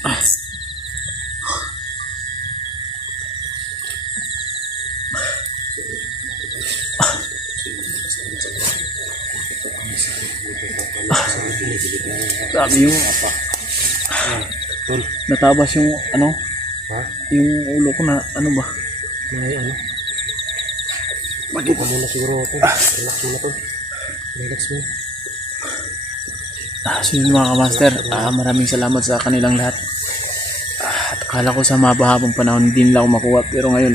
Grabe yung natabas yung ano, yung ulo ko na ano ba? May ano? Bakit? Ano na siguro ito? Relax mo na to. Relax mo. So yun mga kamaster, maraming salamat sa kanilang lahat. At akala ko sa mabahabang panahon hindi nila ako makuha, pero ngayon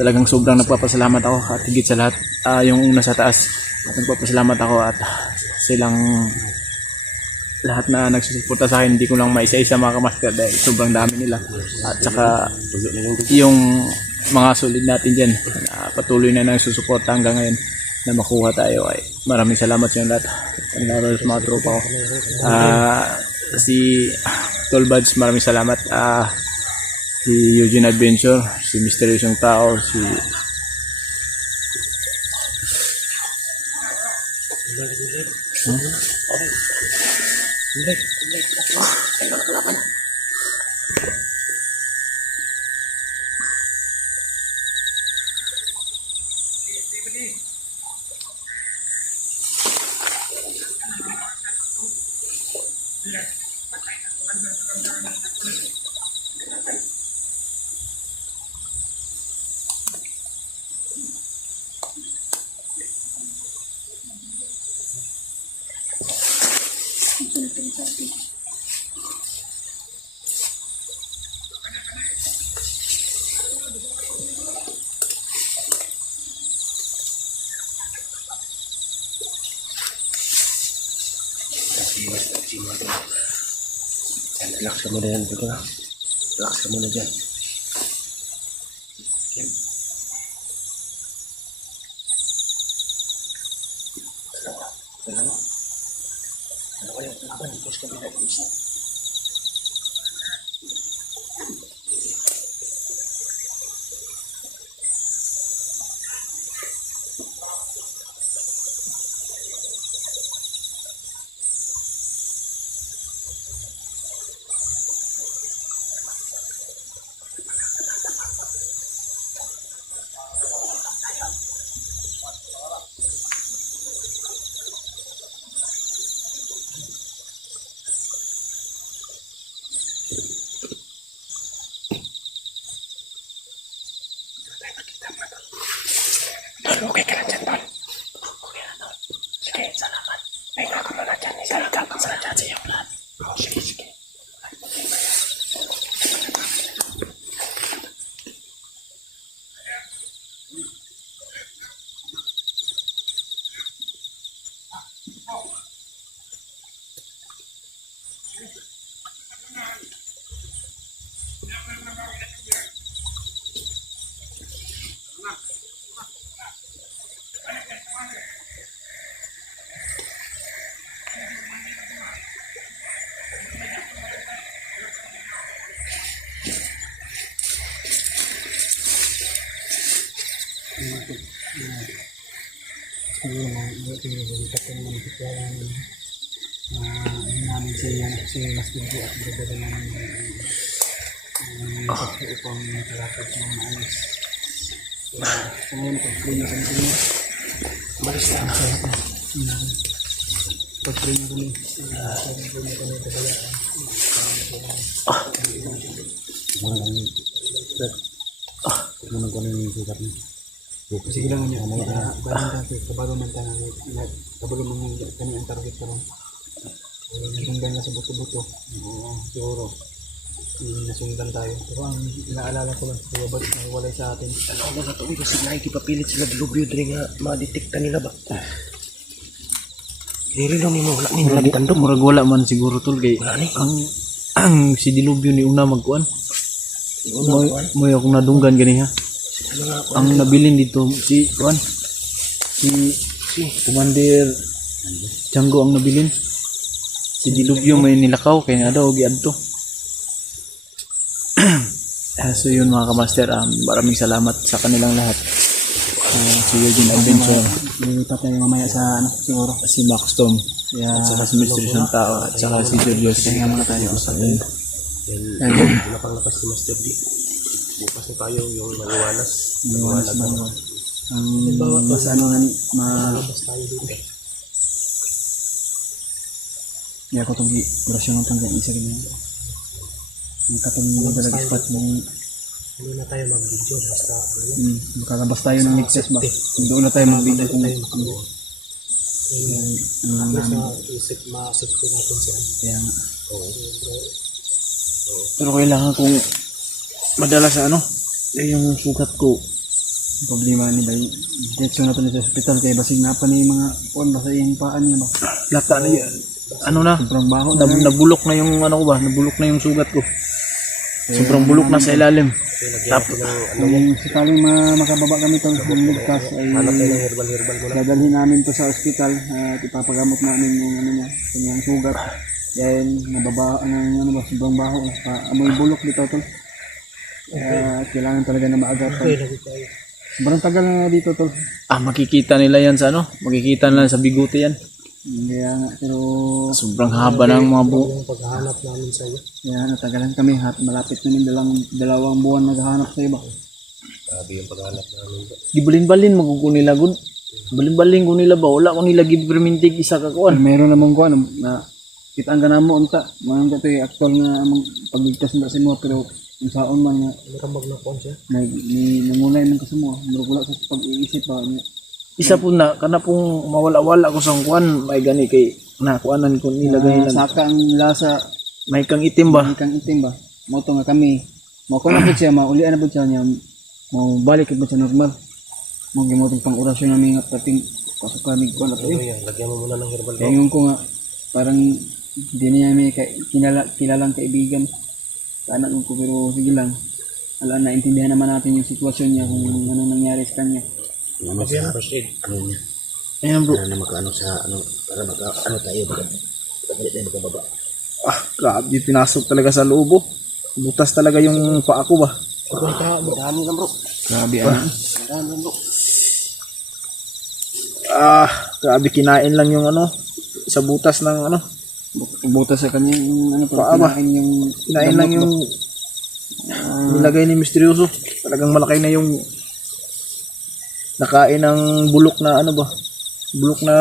talagang sobrang nagpapasalamat ako at higit sa lahat yung una sa taas at nagpapasalamat ako at silang lahat na nagsusuporta sa akin. Hindi ko lang maisa-isa mga kamaster dahil sobrang dami nila at saka yung mga solid natin dyan na patuloy na nagsusuporta hanggang ngayon na makuha tayo. Ay maraming salamat sa inyo lahat, lalo sa mga tropa ko. Si Tol Buds, maraming salamat. Si Eugene Adventure, si Misteryosyong Tao, si Relax ka muna yan. Dito na. Relax ka muna dyan. Dalawa. Dalawa yung laban. Tapos kami nag-isa. Okay ka na dyan, Tol. Okay na, Tol. Sige, salamat. Pahinga ka muna dyan. Isalitan ka muna dyan sa iyong lahat. Sige, sige. Namin si Mas Bibi at berdala namin upang makalapad ng maayos. Ngayon, pag-free na kami, balis lang sa lahat. Pag-free na kami, sige lang niya, balang dati, kabago man tayo, kabago man kami ang target ka ron. Nasundan na sa buto-buto, siguro, nasundan tayo. Pero ang inaalala ko lang, ba't nawalay sa atin. Ano ka taon kasi nakikipapilit sila dilubyo din nga ma-detekta nila ba? Dili lang ni mo, wala ni nila ditando. Murag wala man siguro tol kay ang si Dilubyo ni una magkuan. Mo akong nadunggan gani ha. Ang nabilin dito si kuan si Commander Django ang nabilin. Si Dilubyo may nilakaw kay nga daw giadto. So yun mga kamaster, maraming salamat sa kanilang lahat. Si Eugene Adventure. Lilipat tayo mamaya sa ano, siguro. Si Max Tom. Kaya, At saka si Mystery ng Tao. At saka si Julius. kaya muna tayo. Ayun. Wala pang lakas si Master D. Bukas na tayo yung maliwalas. Maliwalas ba? Ang mas ano nga ni, Labas tayo dito. kaya ko itong orasyon ng panggang isa ganyan. Ang katong madalag spot ng Hindi na tayo mag-video. Basta ano. makalabas tayo ng ligtas ba? Doon na tayo mag-video kung Tayo makabuo. ang namin. Ma-accept ko natin siya. Kaya nga. Pero kailangan kong madala sa ano. Yung sugat ko. Ang problema ni Bay, diretso na ito sa hospital kaya basig na pa ni mga kuwan basta yung paan niya ba? Lata na yan. Ano na. Sobrang baho na. Nabulok na yung ano ko ba? Nabulok na yung sugat ko. Sobrang bulok na sa ilalim. Tapos Kung sakaling makababa kami ito ng ligtas ay Herbal mo na. dadalhin namin to sa ospital at ipapagamot namin yung ano niya, kanyang sugat. Dahil nababa ng ano ba, sobrang baho. Amoy bulok dito tol. Kailangan talaga na maagapan. Sobrang tagal na dito tol. makikita nila yan sa ano? Makikita nila sa biguti yan. Kaya nga, pero Sobrang haba ng mga Yung paghahanap namin sa iyo. kaya natagalan kami at malapit namin dalawang buwan naghahanap sa iba. Grabe yung paghahanap namin. Gibalin-balin magugo nila gud. Balin-balin ko nila ba? Wala ko nila gibermintig isa ka kuan. Meron namang kuan na kitaan ka na mo unta. Mga ito yung actual nga among pagligtas na sa mo pero kung saon man nga Nakambag na po siya. nangunay man ka sa mo. Murag wala sa pag-iisip pa niya. Isa po na kana pong mawala-wala ko sa kuan may gani kay nakuanan ko nilagay lang. Saka ang lasa May kang itim ba? kang itim ba. Mo to nga kami. Mo ko na po siya maulian na po siya niya. Mo balik po siya normal. Mo gimotong pang orasyon namin nga pating pasok kami kuan ato eh. Ayan, lagyan mo muna ng herbal Kaya yung ko nga parang hindi niya may kilalang kaibigan. Sana ko pero sige lang. Alam na intindihan naman natin yung sitwasyon niya kung ano nangyari sa kanya. Ano sa first aid? Ano niya? Ayan bro. Para na makaano sa ano, para makaano tayo baga. Pagdalit tayo magkababa. Grabe pinasok talaga sa loob. Butas talaga yung paa ko ba? Magdami lang bro. Grabe ano. Magdami lang bro. Grabe kinain lang yung ano sa butas ng ano. Butas sa kanya yung ano Paa ba? Kinain lang yung nilagay ni Misteryoso. Talagang malaki na yung nakain ng bulok na ano ba? Bulok na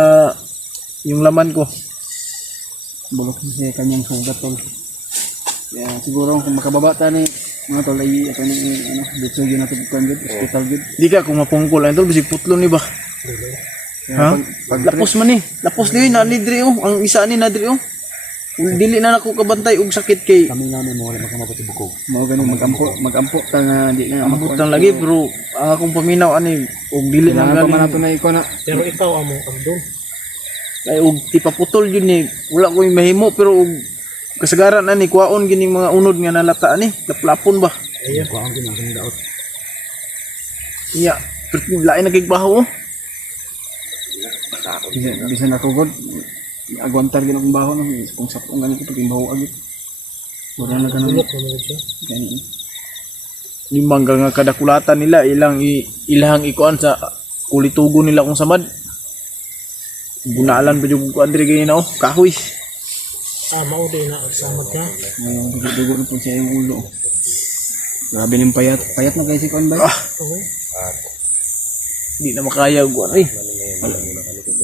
yung laman ko. bulok sa kanyang sugat tol. Kaya siguro kung makababa tayo ni mga tol ay ito ni ano dito yun natin kung hospital good. Di ka kung mapungkol ano bisig putlon ni ba? Ha? Lapos man ni. Lapos ni na nidri oh. Ang isa ni nadri oh. Dili na nako kabantay og sakit kay Kami namin mo wala makamapot bukog. Mao ganun magampo ta nga di na ambot lang lagi bro. Ang akong paminaw ani og dili man kailangan pa man galing. nato na iko na Pero ikaw amo abdon. Ay og tipaputol yun ni. Wala ko yung mahimo pero og kasagaran na ni kuwaon gining mga unod nga nalata ni. Laplapon ba? Ayan ko ang ginagawang daot. Iya. Pero lain nagigbaho oh. bisa natugod agwantar gyud ang baho no kung sapong ganito pag baho agit. Wala na kanang Bulok mo siya. ganito. Limang nga kadakulatan nila ilang ikuan sa kulitugo nila kung samad. Bunalan pa yung kuandre ganyan oh. Kahoy. Mauday na samad ka. Ngayon dugo na po siya yung ulo. Grabe ning payat na kay si kon ba? Oo. Hindi na makaya kuan eh.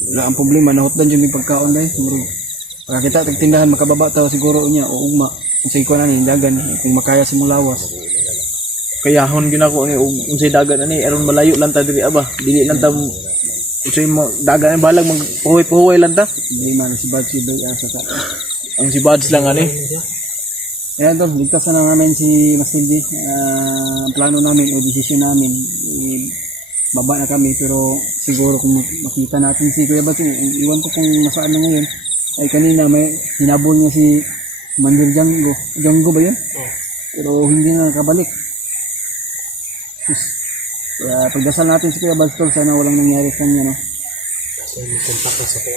Wala ang problema, nahutdan dyan yung pagkaon dahil. Siguro, pagka kita tagtindahan, makababa tao siguro niya o ugma. Kung sa ikuan na dagan, kung makaya sa mong lawas. Kayahon ginako ni unsay dagan ani aron malayo lang ta diri aba. Dili lang ta unsay dagan ang balag magpuhoy-puhoy lang ta. Hindi man, si Bad si Bay, sa ka. Ang si Buds lang ani. Ayan to, ligtas na namin si Master G. Ang plano namin o desisyon namin, baba na kami pero siguro kung makita natin si Kuya Bats, iwan ko kung nasaan na ngayon. Ay kanina may hinabol niya si Mandir Django ba yun? Oh. Pero hindi na nakabalik. Kaya pagdasal natin si Kuya Bats, sana walang nangyari sa kanya, no? Kasi may kontak na sa ko.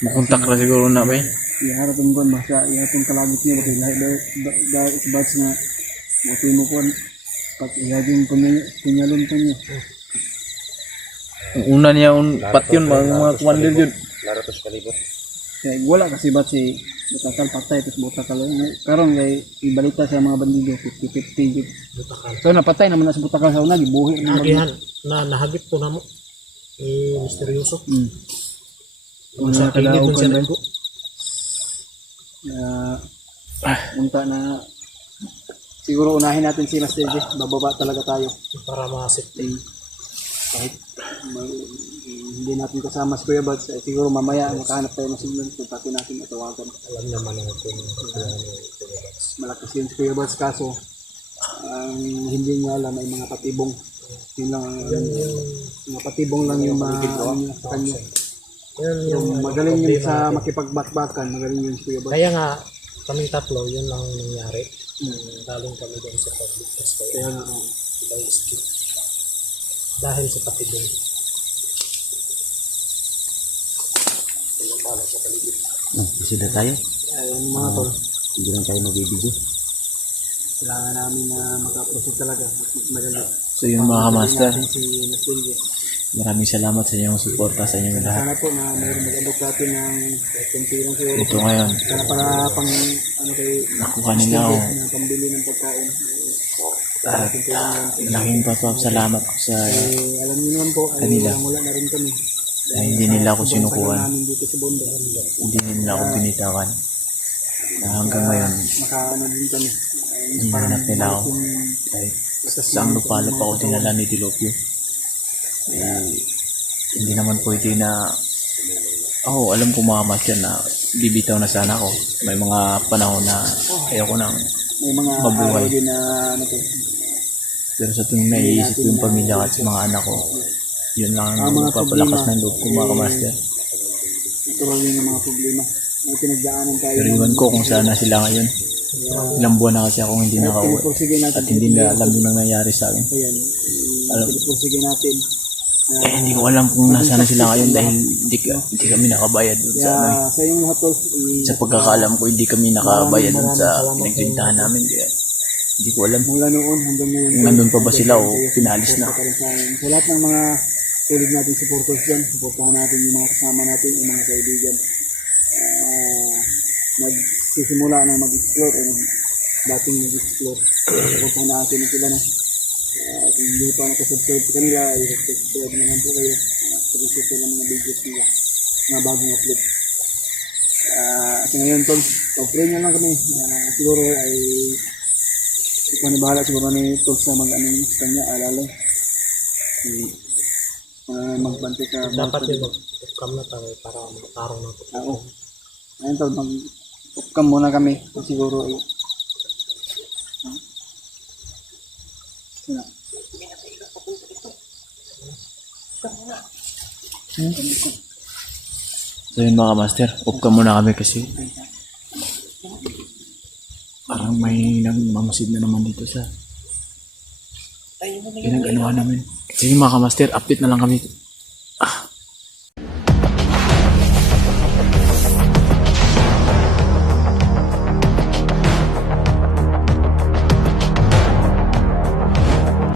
Makontak ra siguro na ba. Iharap yung buwan ba siya, iharap yung kalabot niya, kasi dahil si Bats na matuloy mo po, pag ihagin punyalon po niya. Ang una niya, pat yun, mga commander yun. Laratos kalibot. Kaya wala kasi ba't si Butakal patay tapos Butakal karon kay ibalita sa mga bandido 50-50 yun. Butakal. So napatay naman na sa Butakal sa una gibuhi ng Agihan na nahagip ko na mo. Misteryoso. Una Sa kada tingin og dun siya kon nagko. unta na siguro unahin natin si Master J. Bababa talaga tayo. Para masip. Kahit hindi natin kasama si Kuya Buds, siguro mamaya makahanap tayo ng signal kung pati natin matawagan. Alam naman ang ito. Malakas yun si Kuya Buds kaso ang hindi niya alam ay mga patibong. Yun lang ang mga patibong lang yung niya sa kanya. Yung magaling yun sa makipagbatbakan, magaling yun si Kuya Buds. Kaya nga, kaming tatlo, yun lang nangyari. Galing kami doon sa public test. Kaya nga, Dahil sa patibong. Kasi na tayo. ayun mga tol, Hindi lang tayo magbibigyo. kailangan namin na makaproceed talaga at mas madali. So yung mga kamaster, Natin si Master J. maraming salamat sa inyong suporta sa inyong lahat. Sana po na mayroon mag-abot sa atin ng kunti lang siguro. Ito ngayon, Sana para pang ano kay nakuha nila ako. na pambili ng pagkain. At malaking papasalamat ko sa Alam niyo naman po, ay Kanila. wala na rin kami. na hindi nila ako Sobrang sinukuhan, tagal namin dito sa Bondo. hindi nila ako binitawan. Na hanggang ngayon, Makaano din kami. hinahanap nila ako. Kahit saan lupalop ako dinala ni Dilopio. Hindi naman pwede na alam ko mga matya na bibitaw na sana ako. May mga panahon na ayoko nang May mga Mabuhay. araw din na ano to. pero sa tuwing naiisip ko yung pamilya ko at sa mga anak ko, yun lang ang Mga magpapalakas problema. ng loob ko mga kamaster. Ito rin yung mga problema. May pinagdaanan tayo. Pero iwan ko kung saan na sila ngayon. Ilang buwan na kasi akong hindi nakauwi Pinipursige natin. at hindi na alam yung nangyayari sa akin. Ayan. Alam. Pinipursige natin. Hindi ko alam kung nasaan na sila ngayon dahil hindi kami nakabayad dun sa ano. Kaya sa inyong lahat tol, Sa pagkakaalam ko, hindi kami nakabayad dun sa pinagbintahan namin. Kaya hindi ko alam mula noon hanggang ngayon. kung nandun pa ba sila o pinalis na. Suporta ka rin sa amin. Sa lahat ng mga tulad natin supporters dyan, supportahan natin yung mga kasama natin, yung mga kaibigan. Nagsisimula na mag-explore o dating mag-explore. Supportahan natin sila na. Kung hindi pa nakasubscribe sa kanila, i-subscribe naman po kayo. Pag-isip sila mga videos nila, mga bagong upload. At ngayon tol, pag-pray nyo lang kami. Siguro ay ikaw ni bahala siguro ni tol sa mag-ano sa kanya, alalay. Magbante ka. Dapat yung mag-come na tayo para magkaroon ng Oo. Ngayon tol, mag-upcam muna kami. So, siguro ay So yun mga master, off ka muna kami kasi parang may nagmamasid na naman dito sa pinag-anuhan namin. Sige mga master, update na lang kami